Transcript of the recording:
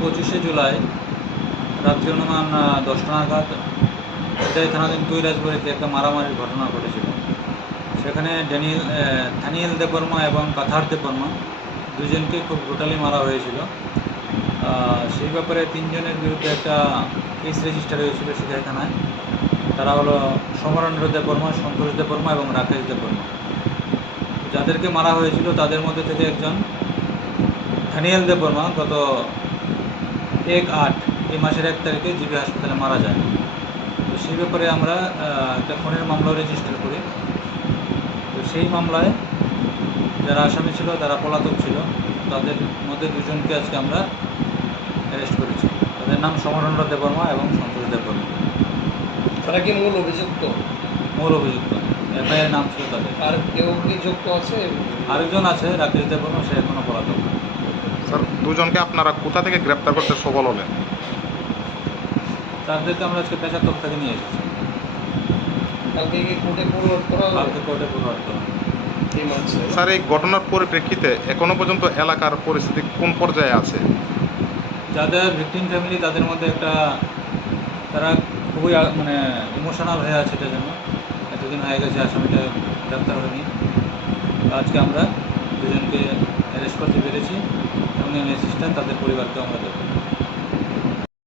25শে জুলাই রাত্রি অনুমান 10টা নাগাদ এটাই থানাধীন কৈলাসবাড়িতে একটা মারামারির ঘটনা ঘটেছিল। সেখানে থানিয়েল দেববর্মা এবং কাথার দেববর্মা দুজনকে খুব ব্রুটালি মারা হয়েছিল। সেই ব্যাপারে 3 জনের বিরুদ্ধে একটা কেস রেজিস্টার হয়েছিল সিধাই থানায়। তারা হলো সমরেন্দ্র দেববর্মা, সন্তোষ দেববর্মা এবং রাকেশ দেববর্মা। যাদেরকে মারা হয়েছিল তাদের মধ্যে থেকে একজন থানিয়েল দেববর্মা গত 1/8 এই মাসের 1 তারিখে জিবি হাসপাতালে মারা যায়। তো সেই ব্যাপারে আমরা একটা খুনের মামলা রেজিস্টার করি। তো সেই মামলায় যারা আসামি ছিল তারা পলাতক ছিল। তাদের মধ্যে 2 জনকে আজকে আমরা অ্যারেস্ট করেছি। তাদের নাম সমরেন্দ্র দেববর্মা এবং সন্তোষ দেববর্মা। তারা কি মূল অভিযুক্ত? মূল অভিযুক্ত, এফআইআর নাম ছিল তাদের। আর কেউ কি যুক্ত আছে? আরেকজন আছে রাকেশ দেববর্মা, সে এখনও পলাতক। স্যার, দুজনকে আপনারা কোথা থেকে গ্রেপ্তার করতে সফল হলেন? তাদেরকে আমরা আজকে পেশাতক থেকে নিয়ে এসেছি। কালকে কি কোর্টে ফরওয়ার্ড করা হবে? কালকে কোর্টে ফরওয়ার্ড করা হবে। এই মানছে। স্যার, এই ঘটনার পরিপ্রেক্ষিতে এখনো পর্যন্ত এলাকার পরিস্থিতি কোন পর্যায়ে আছে? যাদের ভিকটিম ফ্যামিলি তাদের মধ্যে একটা তারা খুবই ইমোশনাল হয়ে আছে। এটার জন্য এতদিন হয়ে গেছে আসামিটা গ্রেপ্তার হয়নি। আজকে আমরা 2 জনকে অ্যারেস্ট করতে পেরেছি এবং অ্যাসিস্ট্যান্ট তাদের পরিবারকেও আমরা দেবো।